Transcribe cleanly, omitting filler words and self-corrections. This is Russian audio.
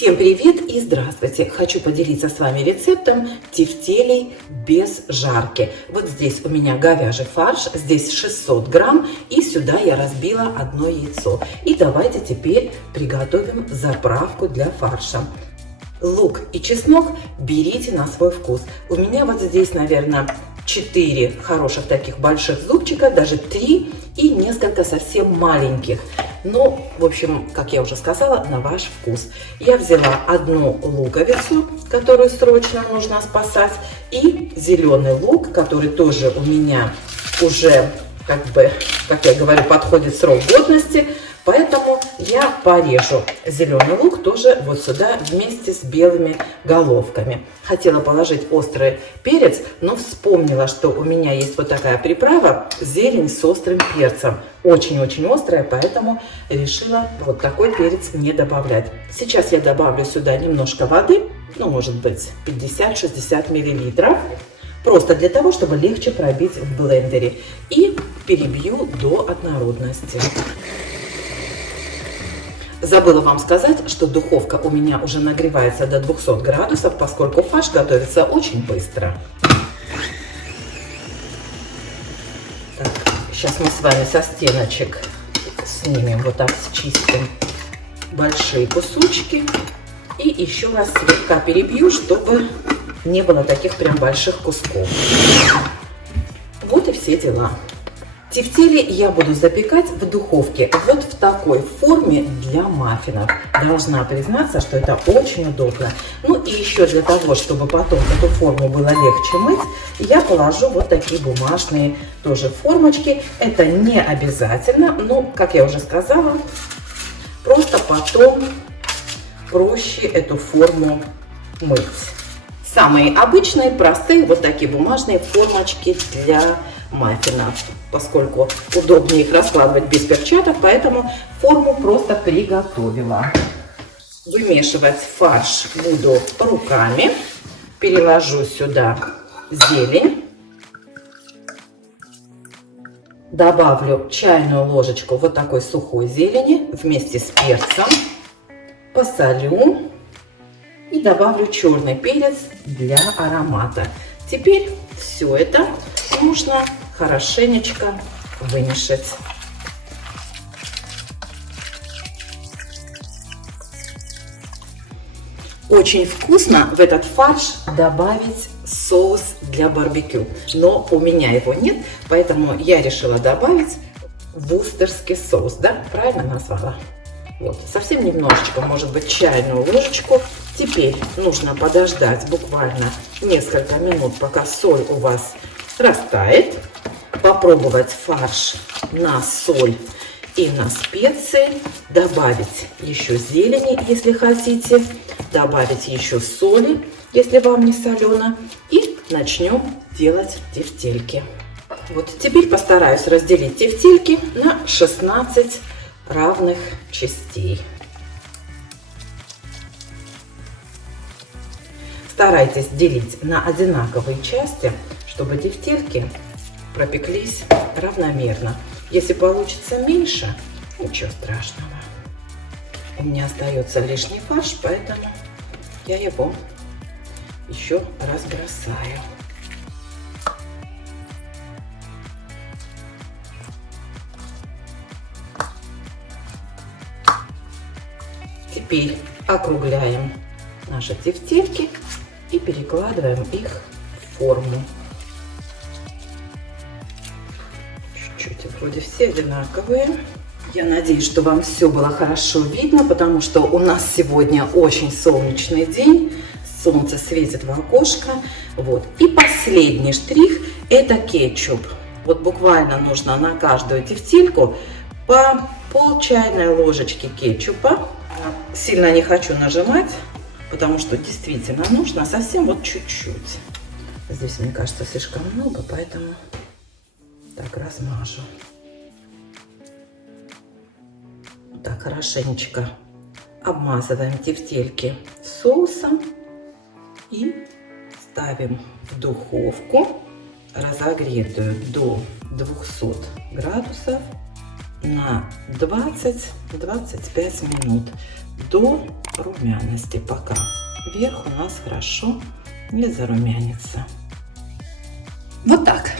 Всем привет и здравствуйте! Хочу поделиться с вами рецептом тефтелей без жарки. Вот здесь у меня говяжий фарш, здесь 600 грамм, и сюда я разбила одно яйцо. И давайте теперь приготовим заправку для фарша. Лук и чеснок берите на свой вкус. У меня вот здесь, наверное, 4 хороших таких больших зубчика, даже 3 и несколько совсем маленьких. Ну, в общем, как я уже сказала, на ваш вкус. Я взяла одну луковицу, которую срочно нужно спасать, и зеленый лук, который тоже у меня уже, как я говорю, подходит срок годности. Поэтому я порежу зеленый лук тоже вот сюда вместе с белыми головками. Хотела положить острый перец, но вспомнила, что у меня есть вот такая приправа зелень с острым перцем. Очень-очень острая, поэтому решила вот такой перец не добавлять. Сейчас я добавлю сюда немножко воды, ну может быть 50-60 миллилитров. Просто для того, чтобы легче пробить в блендере. И перебью до однородности. Забыла вам сказать, что духовка у меня уже нагревается до 200 градусов, поскольку фарш готовится очень быстро. Так, сейчас мы с вами со стеночек снимем, вот так счистим большие кусочки. И еще раз слегка перебью, чтобы не было таких прям больших кусков. Вот и все дела. Тефтели я буду запекать в духовке вот в такой форме для маффинов. Должна признаться, что это очень удобно. Ну и еще для того, чтобы потом эту форму было легче мыть, я положу вот такие бумажные тоже формочки. Это не обязательно, но, как я уже сказала, просто потом проще эту форму мыть. Самые обычные, простые вот такие бумажные формочки для маффинов, поскольку удобнее их раскладывать без перчаток, поэтому форму просто приготовила. Вымешивать фарш буду руками. Переложу сюда зелень. Добавлю чайную ложечку вот такой сухой зелени вместе с перцем. Посолю. И добавлю черный перец для аромата. Теперь все это нужно хорошенечко вымешать. Очень вкусно в этот фарш добавить соус для барбекю. Но у меня его нет, поэтому я решила добавить вустерский соус. Да, правильно назвала? Вот, совсем немножечко, может быть, чайную ложечку. Теперь нужно подождать буквально несколько минут, пока соль у вас растает. Попробовать фарш на соль и на специи. Добавить еще зелени, если хотите. Добавить еще соли, если вам не солено. И начнем делать тефтельки. Вот теперь постараюсь разделить тефтельки на 16 равных частей. Старайтесь делить на одинаковые части, чтобы тефтельки пропеклись равномерно. Если получится меньше, ничего страшного. У меня остается лишний фарш, поэтому я его еще разбросаю. Теперь округляем наши тефтельки и перекладываем их в форму. Чуть-чуть, вроде все одинаковые. Я надеюсь, что вам все было хорошо видно, потому что у нас сегодня очень солнечный день. Солнце светит в окошко. Вот. И последний штрих – это кетчуп. Вот буквально нужно на каждую тефтельку по пол чайной ложечки кетчупа. Сильно не хочу нажимать, потому что действительно нужно совсем вот чуть-чуть. Здесь, мне кажется, слишком много, поэтому так размажу. Так хорошенечко обмазываем тефтельки соусом и ставим в духовку, разогретую до 200 градусов на 20-25 минут до румяности, пока верх у нас хорошо не зарумянится. Вот так.